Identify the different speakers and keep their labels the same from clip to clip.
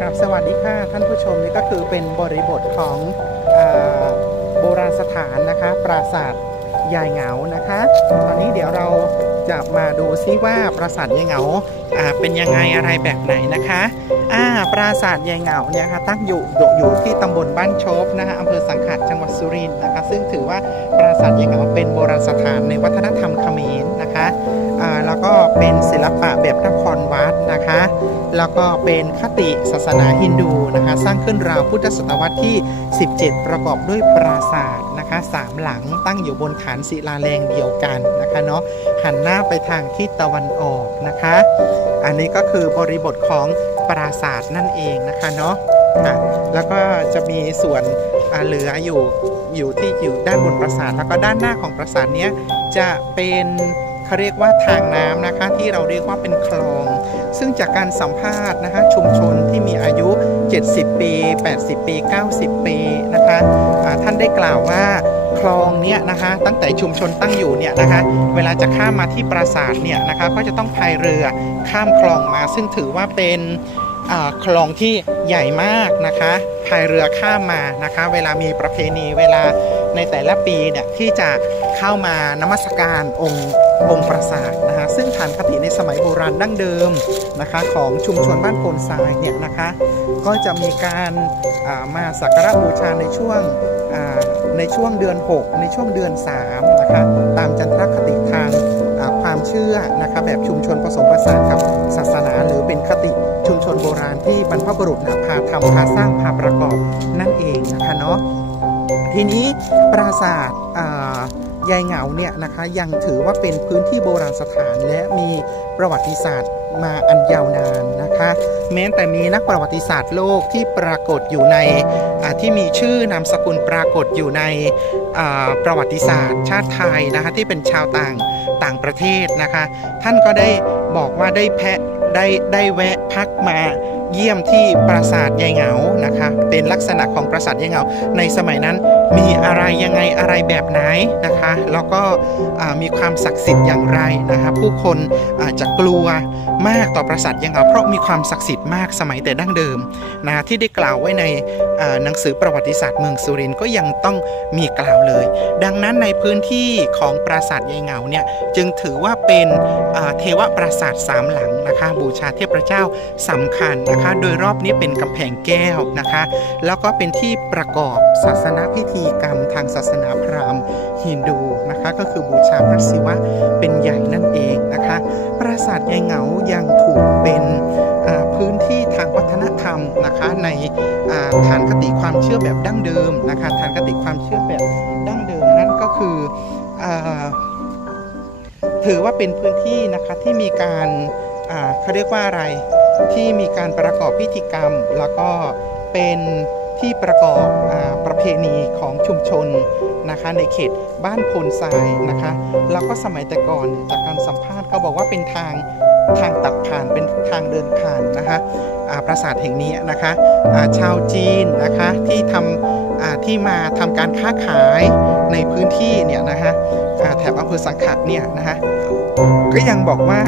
Speaker 1: ครับสวัสดีค่ะท่านผู้ชมนี่ก็คือเป็นบริบทของอโบราณสถานนะคะ ปราสาทยายเหงานะคะ ตอนนี้เดี๋ยวเราจะมาดูซิว่าปราสาทยายเหงาอ่าเป็นยังไงอะไรแบบไหนนะคะอ่าปราสาทยายเหงาเนี่ยค่ะตั้งอยู่อยู่อยู่ที่ตำบลบ้านโชบนะคะอำเภอสังขะจังหวัดสุรินทร์นะคะ ซึ่งถือว่าปราสาทยายเหงาเป็นโบราณสถานในวัฒนธรรมเขมรนะคะอ่าแล้วก็เป็นศิลปะแบบนครวัดนะคะ แล้วก็เป็นคติศาสนาฮินดูนะคะ สร้างขึ้นราวพุทธศตวรรษที่ 17 ประกอบด้วยปราสาทนะคะสามหลังตั้งอยู่บนฐานศิลาแรงเดียวกันนะคะเนาะหันหน้าไปทางทิศตะวันออกนะคะ อันนี้ก็คือบริบทของปราสาทนั่นเองนะคะเนาะแล้วก็จะมีส่วนเหลืออยู่อยู่ที่อยู่ด้านบนปราสาทแล้วก็ด้านหน้าของปราสาทเนี้ยจะเป็นเขาเรียกว่าทางน้ำนะคะที่เราเรียกว่าเป็นคลอง ซึ่งจากการสัมภาษณ์นะคะชุมชนที่มีอายุ 70 ปี 80 ปี 90 ปีนะคะอ่าท่านได้กล่าวว่า คลองเนี้ยนะคะ ตั้งแต่ชุมชนตั้งอยู่เนี่ยนะคะ เวลาจะข้ามมาที่ปราสาทเนี่ยนะคะก็จะต้องพายเรือข้ามคลองมา ซึ่งถือว่าเป็นคลองที่ใหญ่มากนะคะพายเรือข้ามมานะคะ เวลามีประเพณีเวลาในแต่ละปีเนี่ยที่จะเข้ามานมัสการองค์ องค์ปราสาทนะคะซึ่งฐานคติในสมัยโบราณดั้งเดิมนะคะของชุมชนบ้านโพนทรายเนี่ยนะคะก็จะมีการามาสักการะบูชาในช่วงในช่วงเดือน 6 ในช่วงเดือน3นะคะตามจันทรคติทางความเชื่อนะคะแบบชุมชนผสมผสานกับศาสนาหรือเป็นคติชุมชนโบราณที่บรรพบุรุษพาทำพาสร้างพาประกอบนั่นเองนะคะเนาะทีนี้ปราสาทอ่า ยายเหงาเนี่ยนะคะยังถือว่าเป็นพื้นที่โบราณสถานและมีประวัติศาสตร์มาอันยาวนานนะคะ แม้แต่มีนักประวัติศาสตร์โลกที่ปรากฏอยู่ในที่มีชื่อนามสกุลปรากฏอยู่ในประวัติศาสตร์ ชาติไทยนะคะที่เป็นชาวต่างต่างประเทศนะคะ ท่านก็ได้บอกว่าได้แพะได้ได้แวะพักมา เยี่ยมที่ปราสาทยายเหงานะคะ เป็นลักษณะของปราสาทยายเหงา ในสมัยนั้นมีอะไรยังไงอะไรแบบไหนนะคะ แล้วก็มีความศักดิ์สิทธิ์อย่างไรนะคะผู้คนอาจจะกลัวมากต่อปราสาทยายเหงาเพราะมีความศักดิ์สิทธิ์มากสมัยแต่ดั้งเดิมนะที่ได้กล่าวไว้ในหนังสือประวัติศาสตร์เมืองสุรินทร์ก็ยังต้องมีกล่าวเลย ดังนั้นในพื้นที่ของปราสาทยายเหงาเนี่ยจึงถือว่าเป็นเทวปราสาทสามหลังนะคะบูชาเทพเจ้าสำคัญนะคะ โดยรอบนี้เป็นกำแพงแก้วนะคะ แล้วก็เป็นที่ประกอบศาสนาพิธีกรรมทางศาสนาพราหมณ์ฮินดูนะคะ ก็คือบูชาพระศิวะเป็นใหญ่นั่นเองนะคะ ปราสาทยายเหงายังถูกเป็นพื้นที่ทางวัฒนธรรมนะคะในฐานคติความเชื่อแบบดั้งเดิมนะคะฐานคติความเชื่อแบบดั้งเดิมนั่นก็คืออถือว่าเป็นพื้นที่นะคะที่มีการเขาเรียกว่าอะไร ที่มีการประกอบพิธีกรรม แล้วก็เป็นที่ประกอบอประเพณีของชุมชนนะคะในเขตบ้านโพนทรายนะคะแล้วก็สมัยแต่ก่อนจากการสัมภาษณ์เขาบอกว่าเป็นทางทางตัดผ่านเป็นทางเดินผ่านนะคะาปราสาทแห่งนี้นะคะาชาวจีนนะคะที่ทำที่มาทำการค้าขายในพื้น ที่เนี่ยนะคะแถบอำเภอสังขะเนี่ยนะคะก็ยังบอกว่า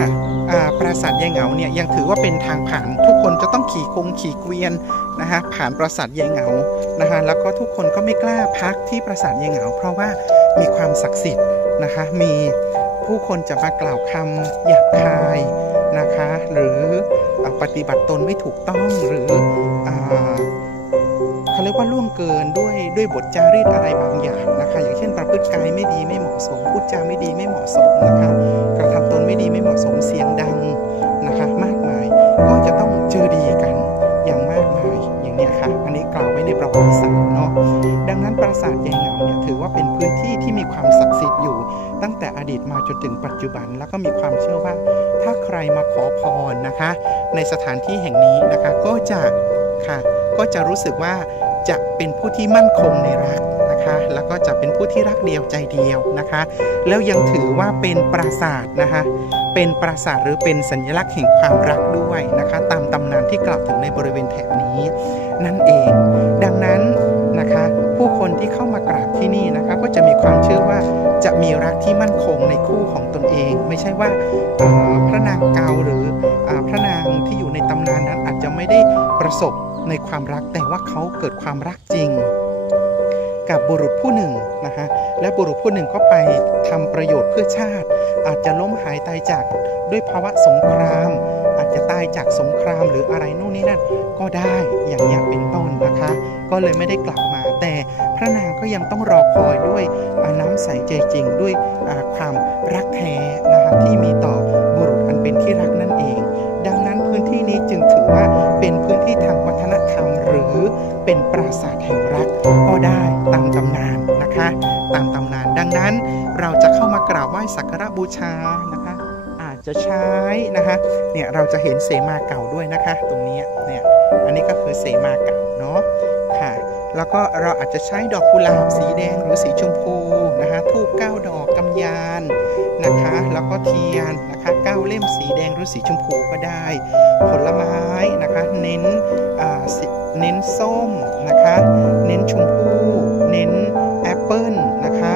Speaker 1: ปราสาทยายเหงาเนี่ยยังถือว่าเป็นทางผ่านทุกคนจะต้องขี่คงขี่เกวียนนะฮะผ่านปราสาทยายเหงานะฮะแล้วก็ทุกคนก็ไม่กล้าพักที่ปราสาทยายเหงา เพราะว่ามีความศักดิ์สิทธิ์นะคะมีผู้คนจะมากล่าวคำหยาบคายนะคะ หรืออปฏิบัติตนไม่ถูกต้องหรืออ ว่าล่วงเกินด้วยด้วยบทจารีตอะไรบางอย่างนะคะ อย่างเช่นประพฤติกายไม่ดีไม่เหมาะสมพูดจาไม่ดีไม่เหมาะสมนะคะกระทำตนไม่ดีไม่เหมาะสมเสียงดังนะคะ มากมายก็จะต้องเจอดีกันอย่างมากมายอย่างนี้ค่ะ อันนี้กล่าวไว้ในประวัติศาสตร์เนาะดังนั้นปราสาทยายเงาเนี่ยถือว่าเป็นพื้นที่ที่มีความศักดิ์สิทธิ์อยู่ ตั้งแต่อดีตมาจนถึงปัจจุบัน แล้วก็มีความเชื่อว่าถ้าใครมาขอพรนะคะ ในสถานที่แห่งนี้นะคะก็จะค่ะก็จะรู้สึกว่า จะเป็นผู้ที่มั่นคงในรักนะคะแล้วก็จะเป็นผู้ที่รักเดียวใจเดียวนะคะ แล้วยังถือว่าเป็นปราสาทนะคะเป็นปราสาทหรือเป็นสัญลักษณ์แห่งความรักด้วยนะคะ ตามตำนานที่กล่าวถึงในบริเวณแถบนี้ นั่นเอง ดังนั้นนะคะ ผู้คนที่เข้ามากราบที่นี่นะคะ ก็จะมีความเชื่อว่าจะมีรักที่มั่นคงในคู่ของตนเอง ไม่ใช่ว่าพระนางเกาหรืออพระนางที่อยู่ในตำนานนั้นอาจจะไม่ได้ประสบ ในความรักแต่ว่าเขาเกิดความรักจริง กับบุรุษผู้หนึ่งนะฮะและบุรุษผู้หนึ่งก็ไปทำประโยชน์เพื่อชาติ อาจจะล้มหายตายจากด้วยภาวะสงคราม อาจจะตายจากสงครามหรืออะไรนู่นนี่นั่นก็ได้อย่างอย่างเป็นต้นนะคะ ก็เลยไม่ได้กลับมาแต่พระนางก็ยังต้องรอคอยด้วยน้ำใสใจจริงด้วยความรักแท้นะคะที่มี เป็นปราสาทแห่งรักก็ได้ตามตำนานนะคะ ตามตำนานดังนั้นเราจะเข้ามากราบไหว้สักการะบูชานะคะอาจจะใช้นะคะเนี่ยเราจะเห็นเสมาเก่าด้วยนะคะ ตรงนี้เนี่ยอันนี้ก็คือเสมาเก่าเนาะค่ะแล้วก็เราอาจจะใช้ดอกกุหลาบสีแดงหรือสีชมพูนะคะทูบเก้าดอกกำยานนะคะ แล้วก็เทียนนะคะ เก้าเล่มสีแดงหรือสีชมพูก็ได้ ผลไม้นะคะ เน้นเน้นส้มนะคะ เน้นชมพูเน้นแอปเปิลนะคะ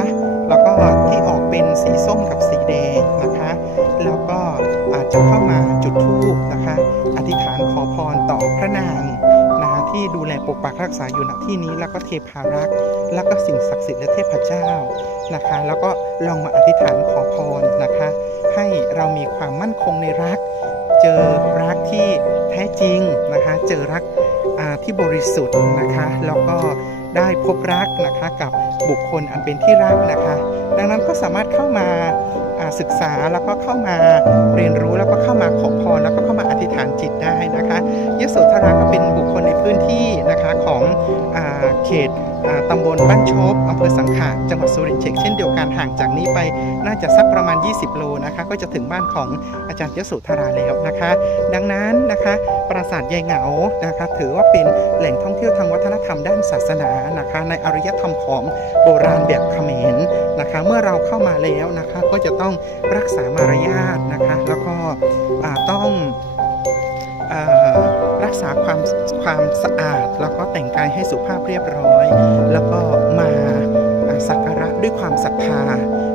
Speaker 1: แล้วก็ที่ออกเป็นสีส้มกับสีแดงนะคะ แล้วก็อาจจะเข้ามาจุดธูปนะคะ อธิษฐานขอพรต่อพระนางนะคะที่ดูแลปกปักรักษาอยู่ณที่นี้แล้วก็เทพารักษ์ แล้วก็สิ่งศักดิ์สิทธิ์และเทพเจ้านะคะ แล้วก็ลองมาอธิษฐานขอพรนะคะ ให้เรามีความมั่นคงในรัก เจอรักที่แท้จริงนะคะ เจอรักที่บริสุทธิ์นะคะ แล้วก็ได้พบรักนะคะกับบุคคลอันเป็นที่รักนะคะ ดังนั้นก็สามารถเข้ามาอ่าศึกษาแล้วก็เข้ามาเรียนรู้แล้วก็เข้ามาข เขตตำบลบ้านชบอำเภอสังขะจังหวัดสุรินทร์เชกเช่นเดียวกันห่างจากนี้ไปน่าจะสักประมาณ 20 โลนะคะ ก็จะถึงบ้านของอาจารย์ยโสธราแล้วนะคะ ดังนั้นนะคะปราสาทยายเหงานะคะ ถือว่าเป็นแหล่งท่องเที่ยวทางวัฒนธรรมด้านศาสนานะคะ ในอารยธรรมของโบราณแบบเขมรนะคะ เมื่อเราเข้ามาแล้วนะคะก็จะต้องรักษามารยาทนะคะ แล้วก็ต้อง ษาความความสะอาด แล้วก็แต่งกายให้สุภาพเรียบร้อย แล้วก็มาสักการะด้วยความศรัทธา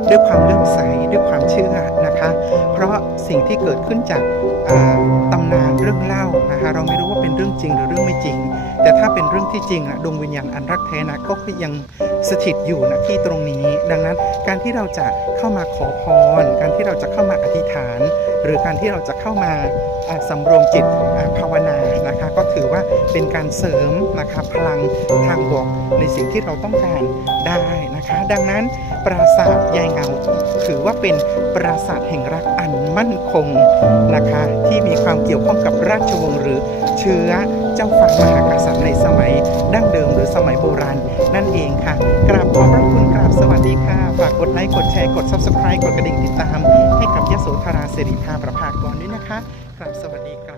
Speaker 1: ด้วยความเลื่อมใสด้วยความเชื่อนะคะ เพราะสิ่งที่เกิดขึ้นจากตำนานเรื่องเล่านะคะเราไม่รู้ว่าเป็นเรื่องจริงหรือเรื่องไม่จริง แต่ถ้าเป็นเรื่องที่จริงอะดวงวิญญาณอันรักแท้นะก็ยังสถิตอยู่ณที่ตรงนี้ ดังนั้นการที่เราจะเข้ามาขอพร การที่เราจะเข้ามาอธิษฐาน หรือการที่เราจะเข้ามาอ่าสำรวมจิตภาวนา นะคะ ก็ถือว่าเป็นการเสริมนะคะพลังทางบวกในสิ่งที่เราต้องการได้นะคะ ดังนั้นปราสาทยายเงาถือว่าเป็นปราสาทแห่งรักอันมั่นคงนะคะ ที่มีความเกี่ยวข้องกับราชวงศ์หรือเชื้อเจ้าฟ้ามหากษัตริย์ในสมัยดั้งเดิมหรือสมัยโบราณ นั่นเองค่ะ กราบขอบพระคุณกราบสวัสดีค่ะ ฝากกดไลค์กดแชร์กด subscribe กดกระดิ่งติดตาม ให้กับยโสธราสิริภาประภากรด้วยนะคะกราบสวัสดีกราบขอบพระ